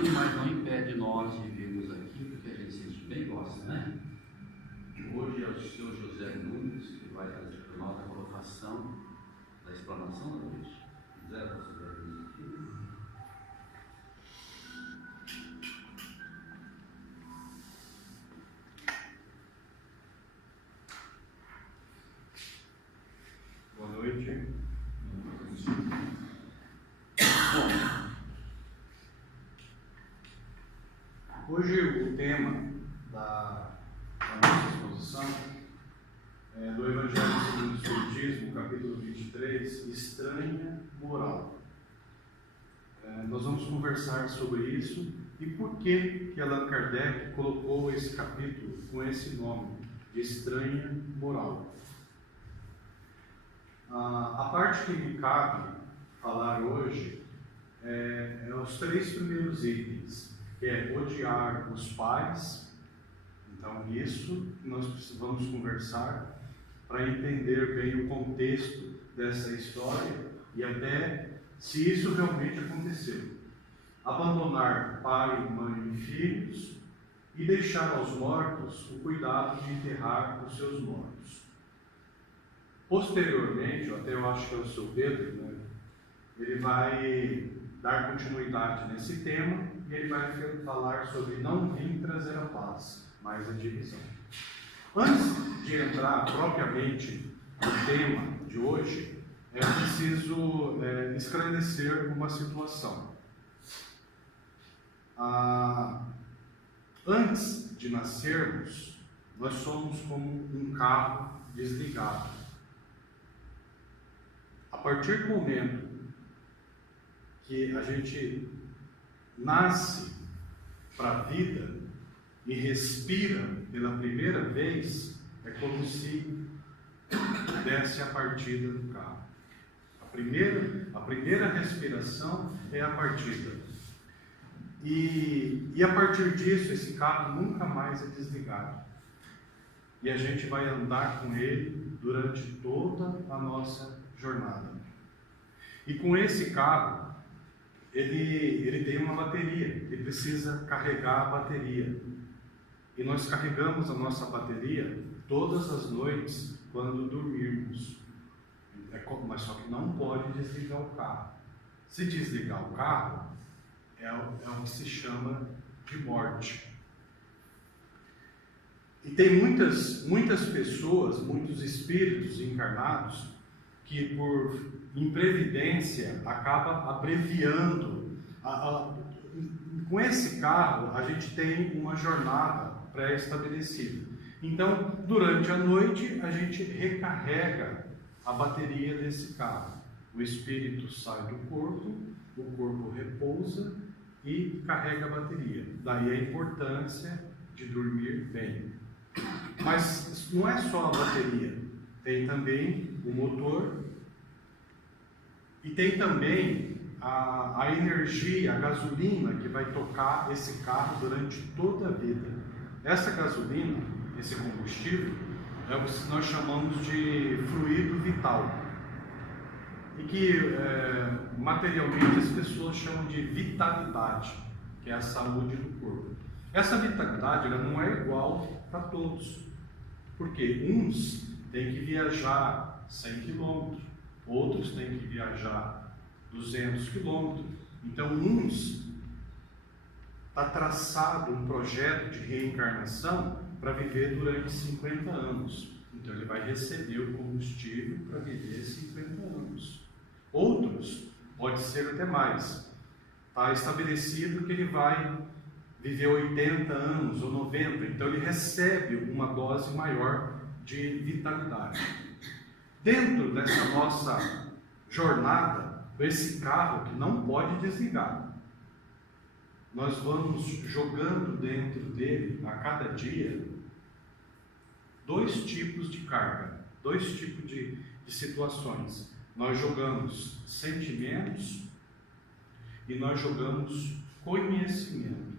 pouquinho, mas não impede nós de virmos aqui, porque a gente sempre bem gosta, né? Hoje é o senhor José Nunes que vai fazer para nós a colocação da explanação da noite. José, você vai vir aqui. Boa noite. Hoje o tema da nossa exposição é do Evangelho segundo o Espiritismo, capítulo 23, Estranha Moral. Nós vamos conversar sobre isso e por que Allan Kardec colocou esse capítulo com esse nome, de Estranha Moral. A parte que me cabe falar hoje é os 3 primeiros itens, que é odiar os pais. Então, isso nós precisamos conversar para entender bem o contexto dessa história e até se isso realmente aconteceu. Abandonar pai, mãe e filhos e deixar aos mortos o cuidado de enterrar os seus mortos. Posteriormente, até eu acho que é o seu Pedro, né? Ele vai dar continuidade nesse tema e ele vai falar sobre não vim trazer a paz, mas a divisão. Antes de entrar propriamente no tema de hoje, é preciso esclarecer uma situação. Antes de nascermos, nós somos como um carro desligado. A partir do momento que a gente nasce para a vida e respira pela primeira vez, é como se desse a partida do carro. A primeira respiração é a partida. E a partir disso, esse carro nunca mais é desligado. E a gente vai andar com ele durante toda a nossa jornada. E com esse carro, ele tem uma bateria, ele precisa carregar a bateria. E nós carregamos a nossa bateria todas as noites quando dormirmos. Mas só que não pode desligar o carro. Se desligar o carro, é o que se chama de morte. E tem muitas pessoas, muitos espíritos encarnados, que por imprevidência acaba abreviando. Com esse carro, a gente tem uma jornada pré-estabelecida. Então, durante a noite, a gente recarrega a bateria desse carro. O espírito sai do corpo, o corpo repousa e carrega a bateria. Daí a importância de dormir bem. Mas não é só a bateria, tem também o motor e tem também a energia, a gasolina que vai tocar esse carro durante toda a vida. Essa gasolina, esse combustível, é o que nós chamamos de fluido vital. E que materialmente as pessoas chamam de vitalidade, que é a saúde do corpo. Essa vitalidade ela não é igual para todos, porque uns têm que viajar 100 km, outros têm que viajar 200 km. Então, uns está traçado um projeto de reencarnação para viver durante 50 anos. Então, ele vai receber o combustível para viver 50 anos. Outros, pode ser até mais. Está estabelecido que ele vai viver 80 anos ou 90, então ele recebe uma dose maior de vitalidade. Dentro dessa nossa jornada, esse carro que não pode desligar, nós vamos jogando dentro dele, a cada dia, 2 tipos de carga, 2 tipos de situações. Nós jogamos sentimentos e nós jogamos conhecimento.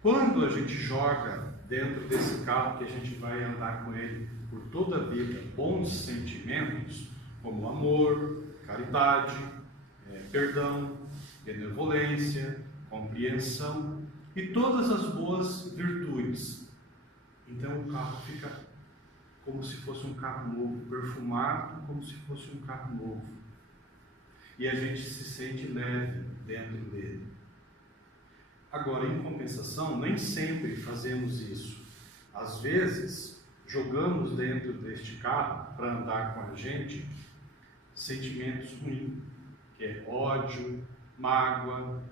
Quando a gente joga dentro desse carro, que a gente vai andar com ele por toda a vida, bons sentimentos, como amor, caridade, perdão, benevolência, compreensão e todas as boas virtudes. Então o carro fica como se fosse um carro novo, perfumado como se fosse um carro novo. E a gente se sente leve dentro dele. Agora, em compensação, nem sempre fazemos isso. Às vezes, jogamos dentro deste carro, para andar com a gente, sentimentos ruins, que é ódio, mágoa,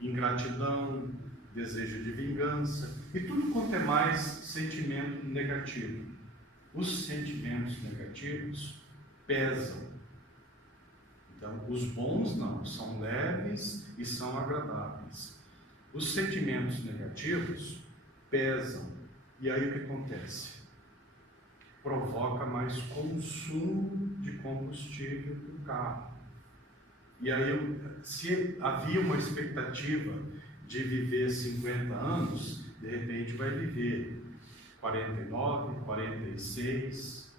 ingratidão, desejo de vingança e tudo quanto é mais sentimento negativo. Os sentimentos negativos pesam. Então, os bons não, são leves e são agradáveis. Os sentimentos negativos pesam. E aí o que acontece? Provoca mais consumo de combustível do carro. E aí, se havia uma expectativa de viver 50 anos, de repente vai viver 49, 46,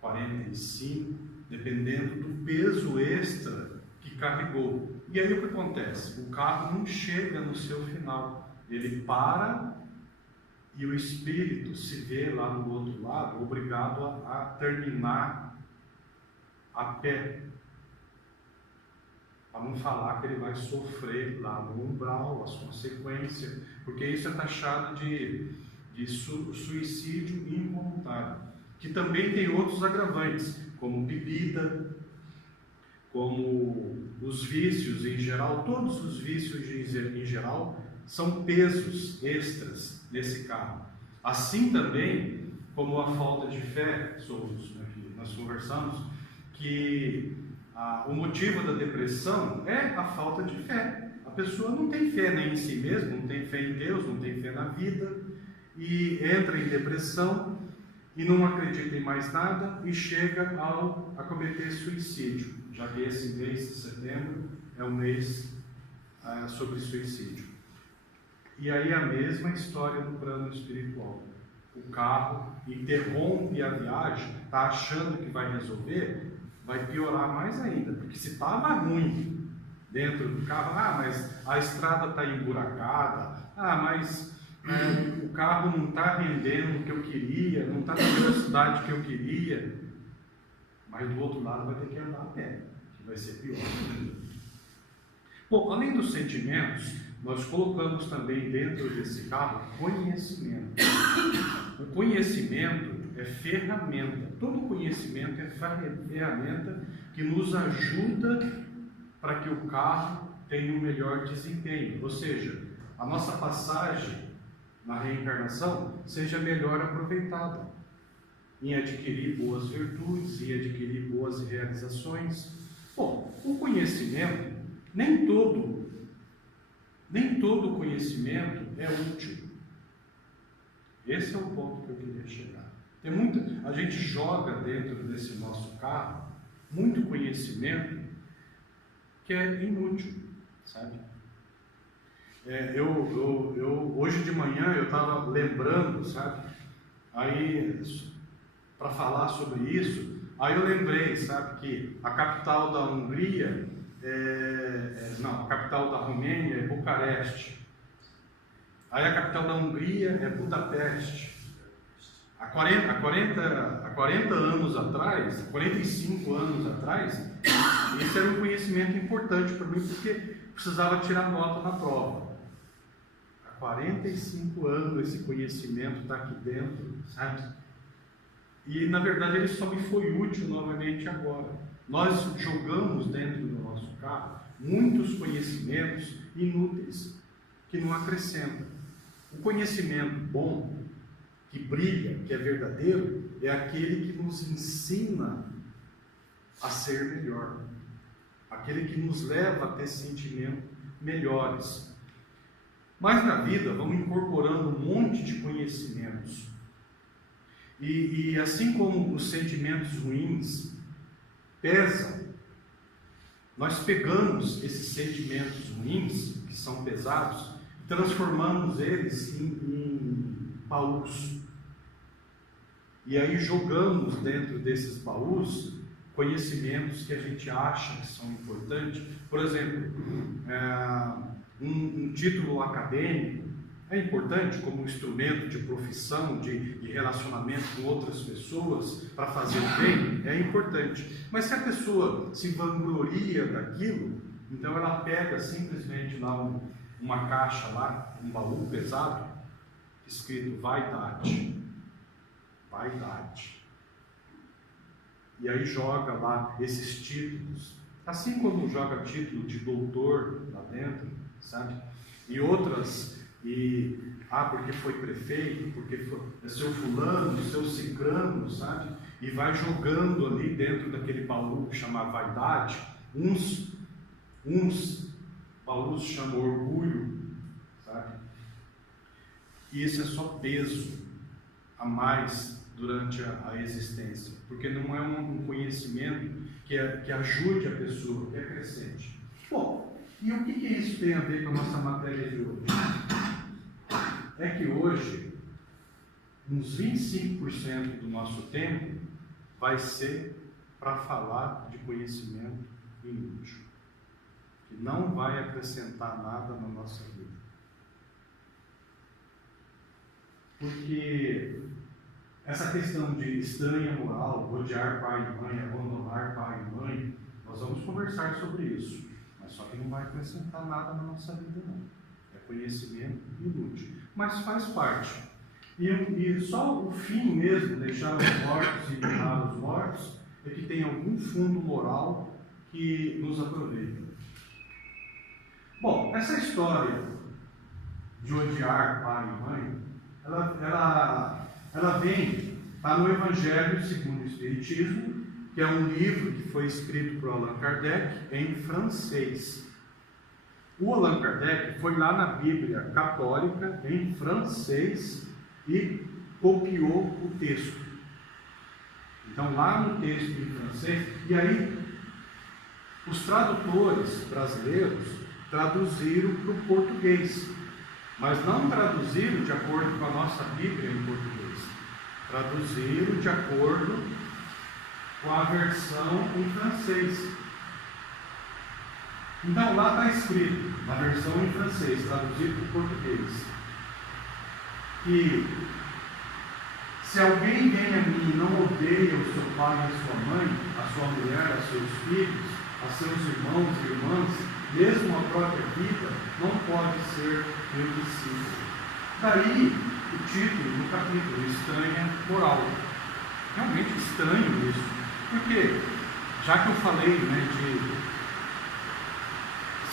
45, dependendo do peso extra que carregou. E aí o que acontece? O carro não chega no seu final. Ele para e o espírito se vê lá no outro lado, obrigado a terminar a pé. Para não falar que ele vai sofrer lá no umbral as consequências, porque isso é taxado de suicídio involuntário, que também tem outros agravantes, como bebida, como os vícios em geral. Todos os vícios em geral são pesos extras nesse carro. Assim também como a falta de fé. Nós conversamos que o motivo da depressão é a falta de fé. A pessoa não tem fé nem em si mesma, não tem fé em Deus, não tem fé na vida, e entra em depressão e não acredita em mais nada e chega a cometer suicídio. Já que esse mês de setembro é um mês sobre suicídio. E aí a mesma história no plano espiritual. O carro interrompe a viagem, está achando que vai resolver, vai piorar mais ainda, porque se estava ruim dentro do carro, mas a estrada está emburacada, mas o carro não está rendendo o que eu queria, não está na velocidade que eu queria, mas do outro lado vai ter que andar a pé, que vai ser pior. Bom, além dos sentimentos, nós colocamos também dentro desse carro conhecimento. O conhecimento é ferramenta. Todo conhecimento é ferramenta que nos ajuda para que o carro tenha um melhor desempenho. Ou seja, a nossa passagem na reencarnação seja melhor aproveitada em adquirir boas virtudes, em adquirir boas realizações. Bom, o conhecimento, nem todo conhecimento é útil. Esse é o ponto que eu queria chegar. A gente joga dentro desse nosso carro muito conhecimento que é inútil, sabe? Hoje de manhã eu estava lembrando, sabe? Aí, para falar sobre isso, aí eu lembrei, sabe, que a capital da Hungria, a capital da Romênia é Bucareste. Aí a capital da Hungria é Budapeste. Há 40 anos atrás, 45 anos atrás, esse era um conhecimento importante para mim, porque precisava tirar nota na prova. Há 45 anos esse conhecimento está aqui dentro, sabe? E na verdade ele só me foi útil novamente agora. Nós jogamos dentro do nosso carro muitos conhecimentos inúteis, que não acrescentam. O conhecimento bom, que brilha, que é verdadeiro, é aquele que nos ensina a ser melhor, aquele que nos leva a ter sentimentos melhores. Mas na vida vamos incorporando um monte de conhecimentos, e assim como os sentimentos ruins pesam, nós pegamos esses sentimentos ruins, que são pesados, e transformamos eles em baús. E aí jogamos dentro desses baús conhecimentos que a gente acha que são importantes. Por exemplo, um título acadêmico é importante como instrumento de profissão, de relacionamento com outras pessoas, para fazer o bem, é importante. Mas se a pessoa se vangloria daquilo, então ela pega simplesmente lá uma caixa lá, um baú pesado, escrito vaidade, vaidade. E aí joga lá esses títulos, assim como joga título de doutor lá dentro, sabe? E outras, porque foi prefeito, porque é seu fulano, seu cicrano, sabe? E vai jogando ali dentro daquele baú que chama vaidade. Uns baús chamam orgulho, sabe? E isso é só peso a mais durante a existência, porque não é um conhecimento que ajude a pessoa, que acrescente. Bom, e o que isso tem a ver com a nossa matéria de hoje? É que hoje, uns 25% do nosso tempo vai ser para falar de conhecimento inútil, que não vai acrescentar nada na nossa vida. Porque essa questão de estranha moral, odiar pai e mãe, abandonar pai e mãe, nós vamos conversar sobre isso, mas só que não vai acrescentar nada na nossa vida, não. É conhecimento inútil, mas faz parte. E só o fim mesmo, deixar os mortos e honrar os mortos, é que tem algum fundo moral que nos aproveita. Bom, essa história de odiar pai e mãe, ela vem, está no Evangelho segundo o Espiritismo, que é um livro que foi escrito por Allan Kardec em francês. O Allan Kardec foi lá na Bíblia Católica em francês e copiou o texto. Então, lá no texto em francês, e aí os tradutores brasileiros traduziram para o português, mas não traduziram de acordo com a nossa Bíblia em português, traduziram de acordo com a versão em francês. Então lá está escrito, na versão em francês, traduzido para o português, que se alguém vem a mim e não odeia o seu pai e a sua mãe, a sua mulher, a seus filhos, a seus irmãos e irmãs, mesmo a própria vida, não pode ser meu discípulo. Daí o título do capítulo, Estranha Moral. Realmente estranho isso, porque já que eu falei,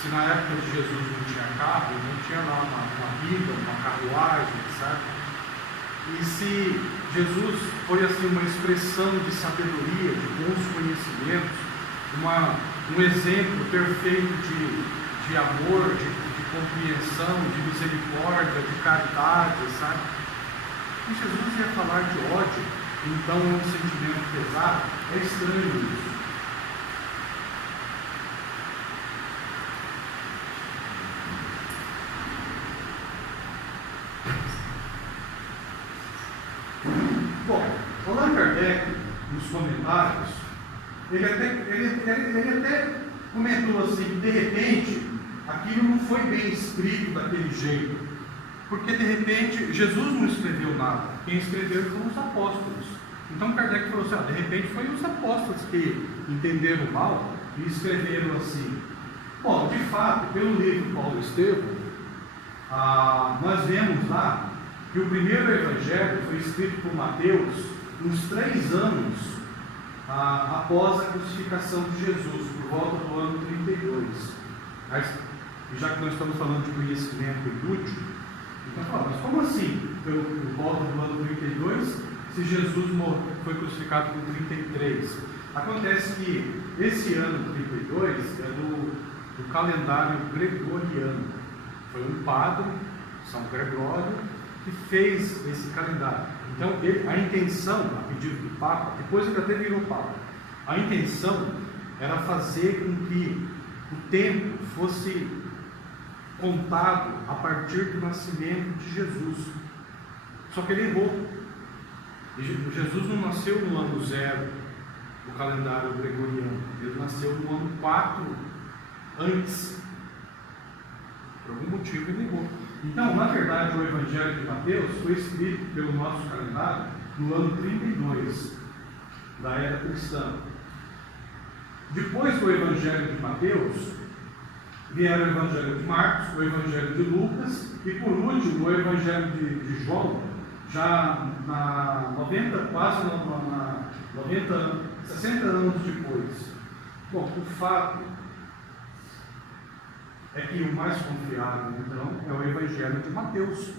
se na época de Jesus não tinha carro, não tinha lá uma vida, uma carruagem, sabe? E se Jesus foi assim uma expressão de sabedoria, de bons conhecimentos, um exemplo perfeito de amor, de compreensão, de misericórdia, de caridade, sabe? E Jesus ia falar de ódio, então é um sentimento pesado, é estranho isso. Bom, Allan Kardec, nos comentários, ele até comentou assim, que de repente, aquilo não foi bem escrito daquele jeito, porque de repente, Jesus não escreveu nada, quem escreveu foram os apóstolos. Então Kardec falou assim, de repente foi os apóstolos que entenderam mal e escreveram assim. Bom, de fato, pelo livro Paulo Estevam, nós vemos lá que o primeiro evangelho foi escrito por Mateus uns 3 anos após a crucificação de Jesus, por volta do ano 32. Mas, já que nós estamos falando de conhecimento inútil, então, mas como assim, por volta do ano 32, se Jesus foi crucificado com 33? Acontece que esse ano 32 é do calendário gregoriano. Foi um padre, São Gregório, que fez esse calendário. Então, a intenção, a pedido do Papa, depois ele até virou Papa, a intenção era fazer com que o tempo fosse contado a partir do nascimento de Jesus. Só que ele errou. Jesus não nasceu no ano 0, do calendário gregoriano. Ele nasceu no ano 4 antes. Por algum motivo ele errou. Então, na verdade, o Evangelho de Mateus foi escrito pelo nosso calendário no ano 32 da era cristã. Depois do Evangelho de Mateus, vieram o Evangelho de Marcos, o Evangelho de Lucas e, por último, o Evangelho de João, já na 60 anos depois. Bom, o fato é que o mais confiável, então, é o Evangelho de Mateus.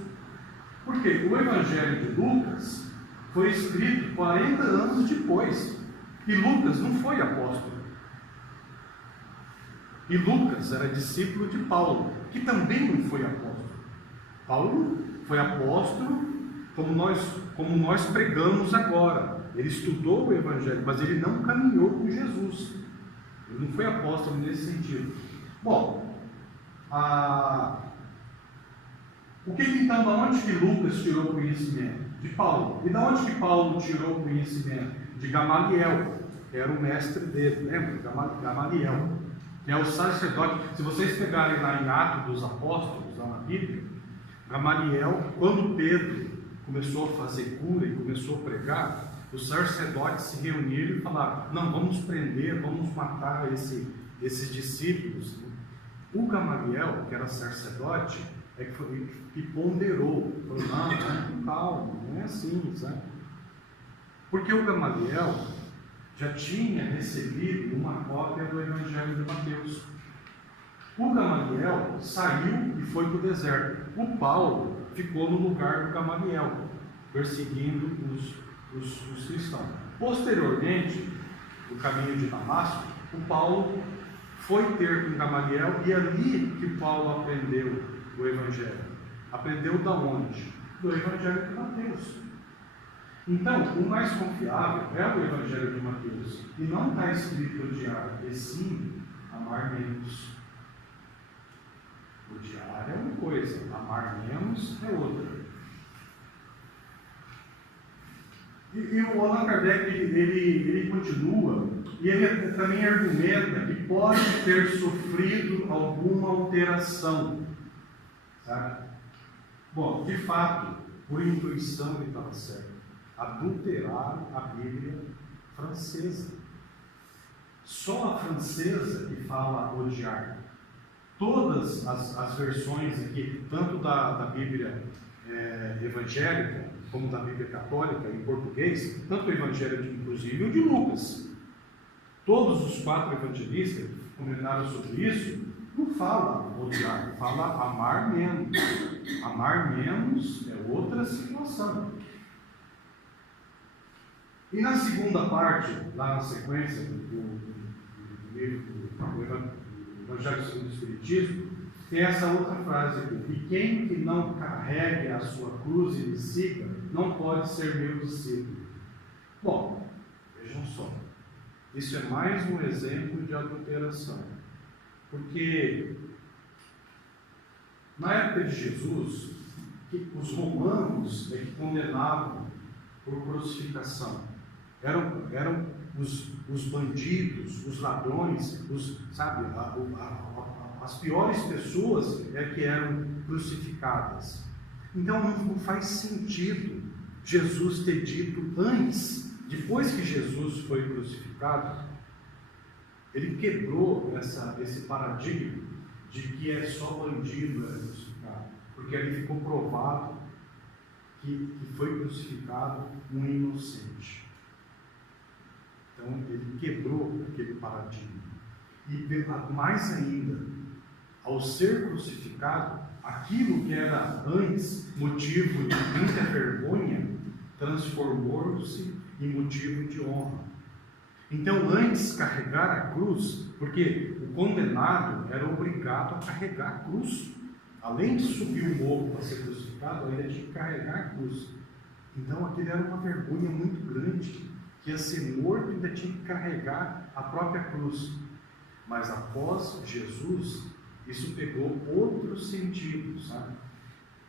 Por quê? O Evangelho de Lucas foi escrito 40 anos depois. E Lucas não foi apóstolo. E Lucas era discípulo de Paulo, que também não foi apóstolo. Paulo foi apóstolo como nós pregamos agora. Ele estudou o Evangelho, mas ele não caminhou com Jesus. Ele não foi apóstolo nesse sentido. Bom, o que então, de onde que Lucas tirou o conhecimento? De Paulo. E de onde que Paulo tirou o conhecimento? De Gamaliel, que era o mestre dele, lembra? Gamaliel, que é o sacerdote. Se vocês pegarem lá em Atos dos Apóstolos, lá na Bíblia, Gamaliel, quando Pedro começou a fazer cura e começou a pregar, os sacerdotes se reuniram e falaram: não, vamos prender, vamos matar esses discípulos. O Gamaliel, que era sacerdote, é que ponderou, falou: não, calma, não é assim, sabe? Porque o Gamaliel já tinha recebido uma cópia do Evangelho de Mateus. O Gamaliel saiu e foi para o deserto. O Paulo ficou no lugar do Gamaliel, perseguindo os cristãos. Posteriormente, no caminho de Damasco, o Paulo foi ter com Gamaliel, e ali que Paulo aprendeu o Evangelho. Aprendeu da onde? Do Evangelho de Mateus. Então, o mais confiável é o Evangelho de Mateus. E não está escrito odiar, e sim amar menos. Odiar é uma coisa, amar menos é outra. E o Allan Kardec, ele continua, e ele também argumenta que pode ter sofrido alguma alteração, sabe? Bom, de fato, por intuição ele estava certo. Adulteraram a Bíblia francesa. Só a francesa que fala odiar. Todas as versões aqui, tanto da Bíblia evangélica, como da Bíblia católica em português, tanto o Evangelho, inclusive o de Lucas. Todos os 4 evangelistas comentaram sobre isso, não fala odiar, fala amar menos. Amar menos é outra situação. E na segunda parte, lá na sequência do livro do Evangelho segundo o Espiritismo, tem essa outra frase aqui: e quem que não carregue a sua cruz e me siga, não pode ser meu discípulo. Bom, vejam só, isso é mais um exemplo de adulteração, porque na época de Jesus, os romanos é que condenavam por crucificação. Eram os bandidos, os ladrões, sabe, as piores pessoas que eram crucificadas. Então não faz sentido Jesus ter dito antes, depois que Jesus foi crucificado, ele quebrou esse paradigma de que é só bandido crucificado, porque ali ficou provado que foi crucificado um inocente. Então ele quebrou aquele paradigma. E mais ainda, ao ser crucificado, aquilo que era antes motivo de muita vergonha, transformou-se em motivo de honra. Então, antes carregar a cruz, porque o condenado era obrigado a carregar a cruz, além de subir o morro para ser crucificado, ainda tinha que carregar a cruz. Então, aquilo era uma vergonha muito grande, que ia ser morto e ainda tinha que carregar a própria cruz. Mas após Jesus, isso pegou outro sentido, sabe?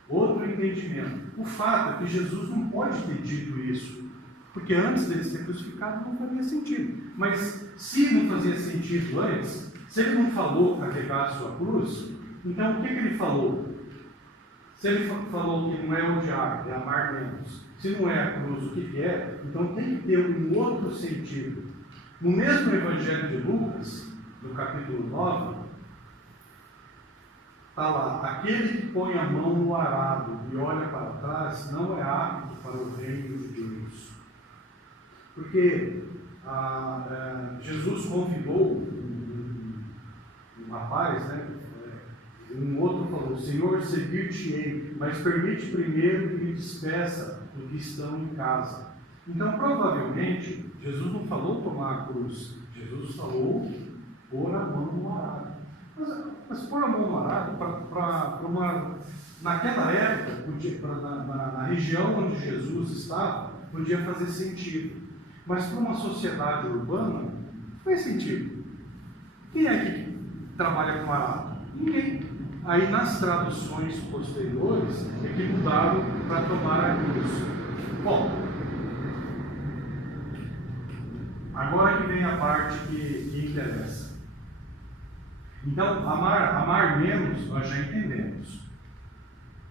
Outro entendimento. O fato é que Jesus não pode ter dito isso Porque antes dele ser crucificado não fazia sentido. Mas se não fazia sentido antes, se ele não falou para carregar a sua cruz, então o que ele falou? Se ele falou que não é odiar, é amar menos, se não é a cruz, o que é? Então tem que ter um outro sentido. No mesmo Evangelho de Lucas, no capítulo 9, está lá: aquele que põe a mão no arado e olha para trás não é apto para o reino de Deus. Porque Jesus convidou um rapaz, né? Um outro falou: Senhor, seguir-te-ei, mas permite primeiro que me despeça do que estão em casa. Então, provavelmente, Jesus não falou tomar a cruz, Jesus falou pôr a mão no arado. Mas pôr a mão no arado, naquela época, na região onde Jesus estava, podia fazer sentido. Mas para uma sociedade urbana, não faz sentido. Quem é que trabalha com arado? Ninguém. Aí nas traduções posteriores é que mudaram para tomar a cruz. Bom, agora que vem a parte que interessa. Então, amar menos, nós já entendemos.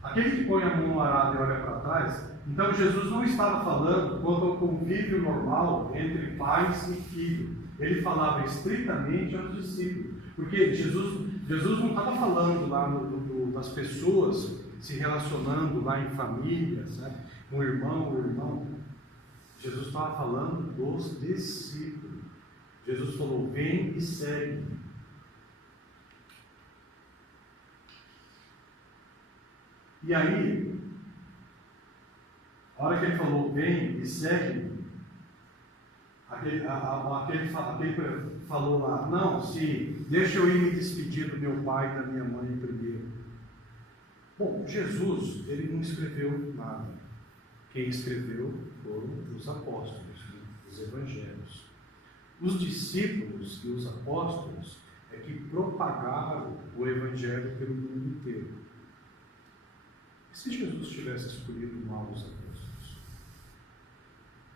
Aquele que põe a mão no arado e olha para trás, então Jesus não estava falando quanto ao convívio normal entre pais e filhos. Ele falava estritamente aos discípulos. Porque Jesus não estava falando lá das pessoas se relacionando lá em família, sabe? Um irmão. Jesus estava falando dos discípulos. Jesus falou: vem e segue. E aí, a hora que ele falou vem e segue, aquele falou lá: não, se deixa eu ir me despedir do meu pai e da minha mãe primeiro. Bom, Jesus, ele não escreveu nada. Quem escreveu foram os apóstolos, os evangelhos. Os discípulos e os apóstolos é que propagaram o evangelho pelo mundo inteiro. E se Jesus tivesse escolhido mal os apóstolos?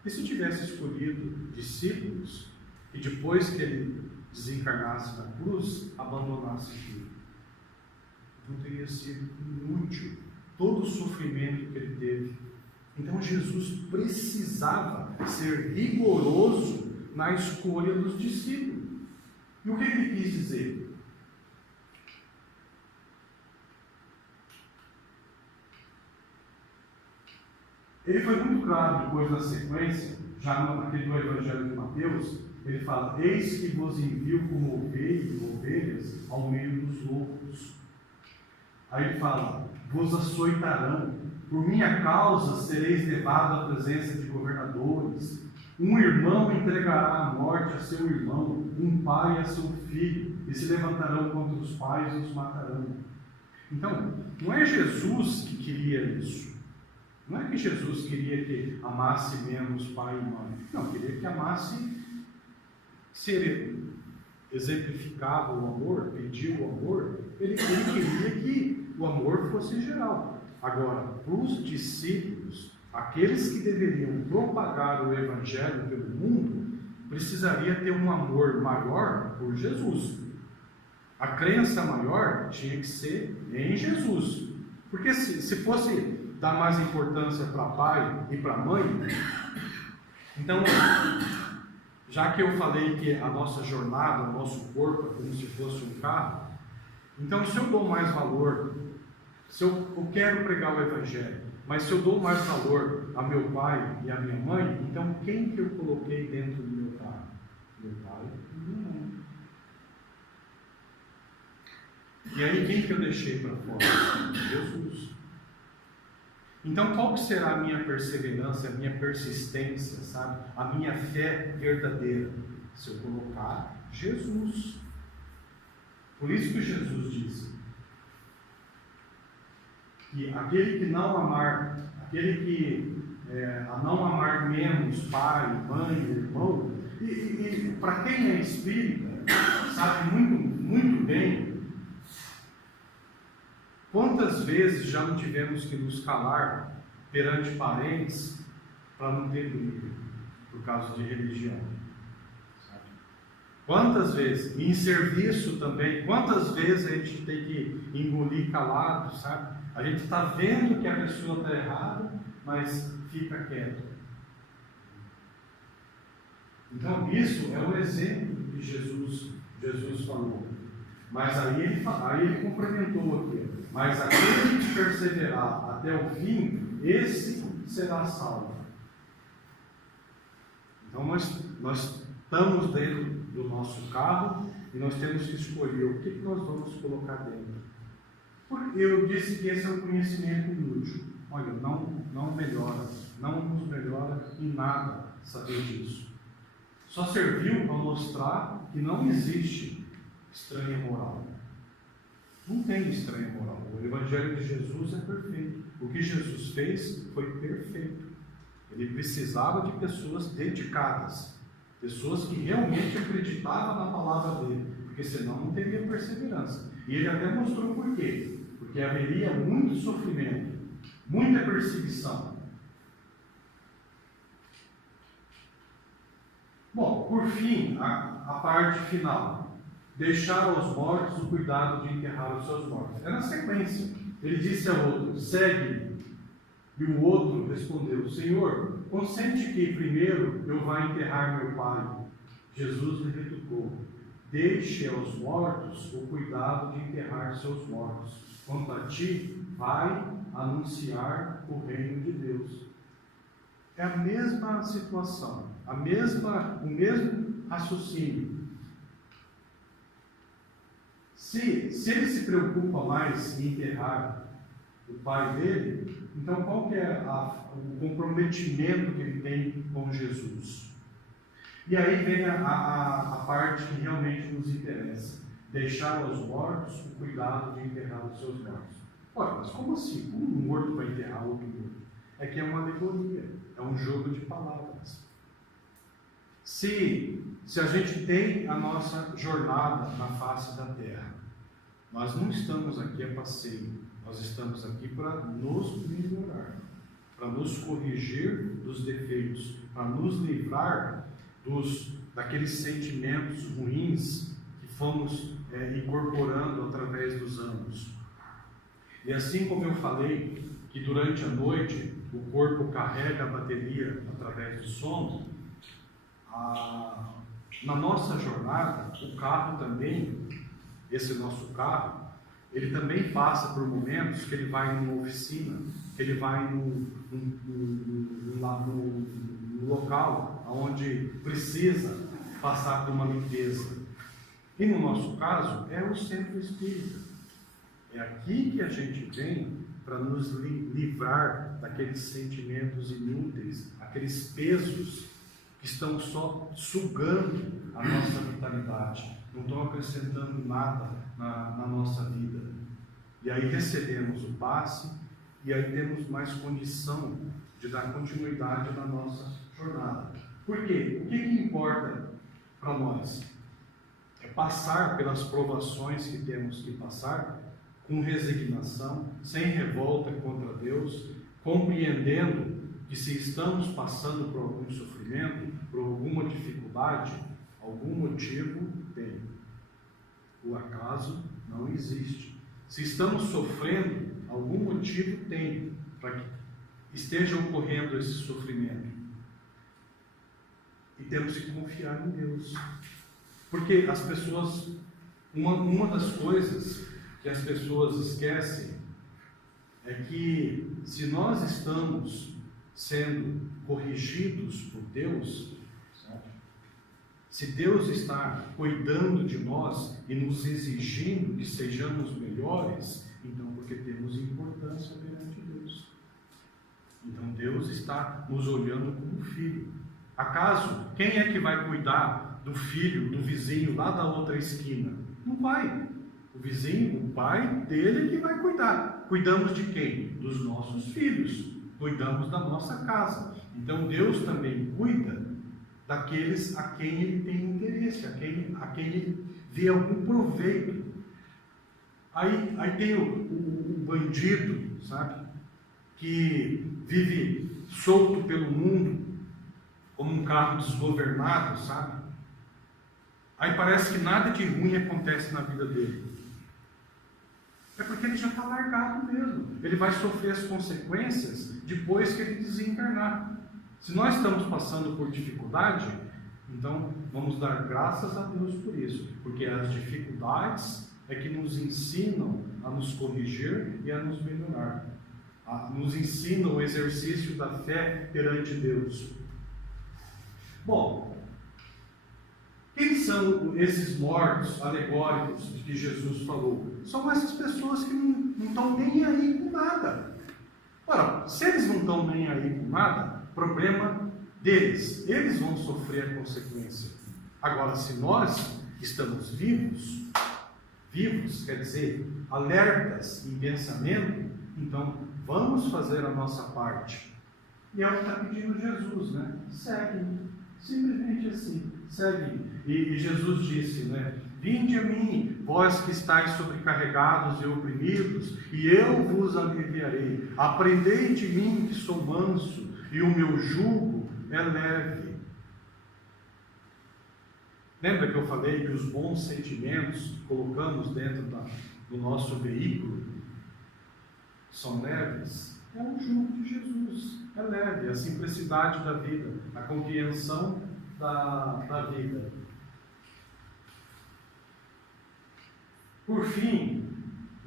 E se tivesse escolhido discípulos que depois que ele desencarnasse na cruz, abandonasse tudo? Não teria sido inútil todo o sofrimento que ele teve. Então Jesus precisava ser rigoroso na escolha dos discípulos. E o que ele quis dizer? Ele foi muito claro depois na sequência, já naquele do Evangelho de Mateus, ele fala: eis que vos envio como ovelhas ao meio dos lobos. Aí ele fala: vos açoitarão, por minha causa sereis levados à presença de governadores. Um irmão entregará a morte a seu irmão, um pai a seu filho, e se levantarão contra os pais e os matarão. Então, não é Jesus que queria isso. Não é que Jesus queria que amasse menos pai e mãe. Não, queria que amasse. Se ele exemplificava o amor, pedia o amor, ele queria que o amor fosse geral. Agora, para os discípulos, aqueles que deveriam propagar o Evangelho pelo mundo, precisaria ter um amor maior por Jesus. A crença maior tinha que ser em Jesus. Porque se fosse dar mais importância para pai e para mãe, então, já que eu falei que a nossa jornada, o nosso corpo é como se fosse um carro, então se eu dou mais valor, se eu quero pregar o Evangelho, mas se eu dou mais valor a meu pai e a minha mãe, então quem que eu coloquei dentro do meu carro? Meu pai e minha mãe. E aí quem que eu deixei para fora? Jesus. Então, qual que será a minha perseverança, a minha persistência, sabe? A minha fé verdadeira? Se eu colocar Jesus. Por isso que Jesus disse que aquele que não amar, não amar menos pai, mãe, irmão, e para quem é espírita, sabe muito, muito bem quantas vezes já não tivemos que nos calar perante parentes para não ter briga. por causa de religião. Sabe? Quantas vezes, em serviço também, quantas vezes a gente tem que engolir calado, sabe? A gente está vendo que a pessoa está errada, mas fica quieto. Então, isso é um exemplo que Jesus falou. Mas aí ele complementou aqui. Mas aquele que perseverar até o fim, esse será salvo. Então, nós estamos dentro do nosso carro e nós temos que escolher o que nós vamos colocar dentro. Porque eu disse que esse é um conhecimento inútil. Olha, não melhora, não nos melhora em nada saber disso. Só serviu para mostrar que não existe estranha moral. Não tem estranha moral. O Evangelho de Jesus é perfeito. O que Jesus fez foi perfeito. Ele precisava de pessoas dedicadas, pessoas que realmente acreditavam na palavra dele, porque senão não teria perseverança. E ele até mostrou por quê. Porque haveria muito sofrimento, muita perseguição. Bom, por fim, a parte final. Deixar aos mortos o cuidado de enterrar os seus mortos. É na sequência. Ele disse ao outro, segue-me. E o outro respondeu, Senhor, consente que primeiro eu vá enterrar meu pai. Jesus lhe retrucou, deixe aos mortos o cuidado de enterrar seus mortos. Quanto a ti, vai anunciar o reino de Deus. É a mesma situação, o mesmo raciocínio. Se ele se preocupa mais em enterrar o pai dele, então qual que é o comprometimento que ele tem com Jesus? E aí vem a parte que realmente nos interessa. Deixar aos mortos o cuidado de enterrar os seus mortos. Olha, mas como assim? Como um morto vai enterrar outro morto? É que é uma alegoria, é um jogo de palavras. Se a gente tem a nossa jornada na face da terra, nós não estamos aqui a passeio, nós estamos aqui para nos melhorar, para nos corrigir dos defeitos, para nos livrar daqueles sentimentos ruins que fomos incorporando através dos anos. E assim como eu falei que durante a noite o corpo carrega a bateria através do sono, na nossa jornada, o carro também, esse nosso carro, ele também passa por momentos que ele vai numa oficina, que ele vai no local onde precisa passar por uma limpeza. E no nosso caso, é o centro espírita. É aqui que a gente vem para nos livrar daqueles sentimentos inúteis, aqueles pesos que estão só sugando a nossa vitalidade, não estão acrescentando nada na nossa vida. E aí recebemos o passe, e aí temos mais condição de dar continuidade na nossa jornada. Por quê? O que importa para nós? É passar pelas provações que temos que passar, com resignação, sem revolta contra Deus, compreendendo que se estamos passando por algum sofrimento, por alguma dificuldade, algum motivo tem. O acaso não existe. Se estamos sofrendo, algum motivo tem para que esteja ocorrendo esse sofrimento. E temos que confiar em Deus. Porque as pessoas, uma das coisas que as pessoas esquecem é que se nós estamos sendo corrigidos por Deus, certo? Se Deus está cuidando de nós e nos exigindo que sejamos melhores, então porque temos importância perante Deus. Então Deus está nos olhando como filho. Acaso, quem é que vai cuidar do filho, do vizinho lá da outra esquina? Não vai. O vizinho, o pai dele é que vai cuidar. Cuidamos de quem? Dos nossos filhos. Cuidamos da nossa casa. Então Deus também cuida daqueles a quem Ele tem interesse, a quem Ele vê algum proveito. Aí tem o bandido, sabe? Que vive solto pelo mundo, como um carro desgovernado, sabe? Aí parece que nada de ruim acontece na vida dele. É porque ele já está largado mesmo. Ele vai sofrer as consequências depois que ele desencarnar. Se nós estamos passando por dificuldade, então vamos dar graças a Deus por isso. Porque as dificuldades é que nos ensinam a nos corrigir e a nos melhorar. Nos ensinam o exercício da fé perante Deus. Bom, quem são esses mortos alegóricos de que Jesus falou? São essas pessoas que não estão nem aí com nada. Ora, se eles não estão nem aí com nada, problema deles. Eles vão sofrer a consequência. Agora, se nós estamos vivos quer dizer, alertas em pensamento, então vamos fazer a nossa parte. E é o que está pedindo Jesus, né? Segue-me. Simplesmente assim, segue. E Jesus disse, né? Vinde a mim, vós que estáis sobrecarregados e oprimidos, e eu vos aliviarei. Aprendei de mim, que sou manso, e o meu jugo é leve. Lembra que eu falei que os bons sentimentos que colocamos dentro do nosso veículo são leves? É o jugo de Jesus, é leve, a simplicidade da vida, a compreensão da vida. Por fim,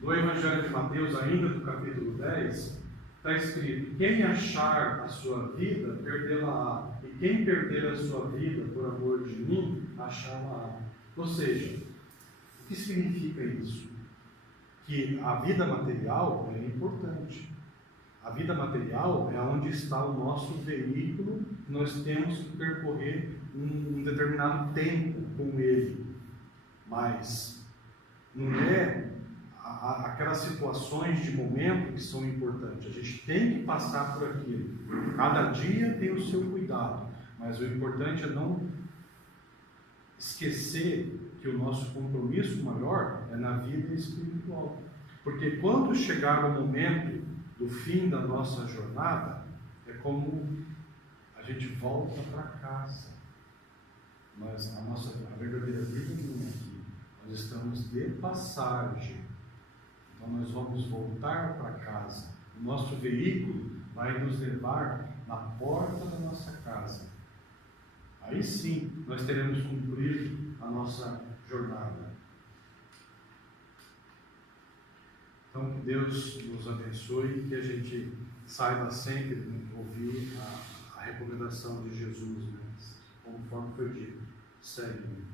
no Evangelho de Mateus, ainda do capítulo 10, está escrito: quem achar a sua vida, perdê-la-á, e quem perder a sua vida por amor de mim, achá-la-á. Ou seja, o que significa isso? Que a vida material é importante. A vida material é onde está o nosso veículo, nós temos que percorrer um determinado tempo com ele. Mas não é aquelas situações de momento que são importantes. A gente tem que passar por aquilo. Cada dia tem o seu cuidado, mas o importante é não esquecer que o nosso compromisso maior é na vida espiritual. Porque quando chegar o momento do fim da nossa jornada, é como a gente volta para casa. Mas a verdadeira vida não é aqui. Nós estamos de passagem. Então nós vamos voltar para casa. O nosso veículo vai nos levar na porta da nossa casa. Aí sim nós teremos cumprido a nossa jornada. Então, que Deus nos abençoe e que a gente saiba sempre ouvir a recomendação de Jesus, né? Conforme foi dito. Segue-me.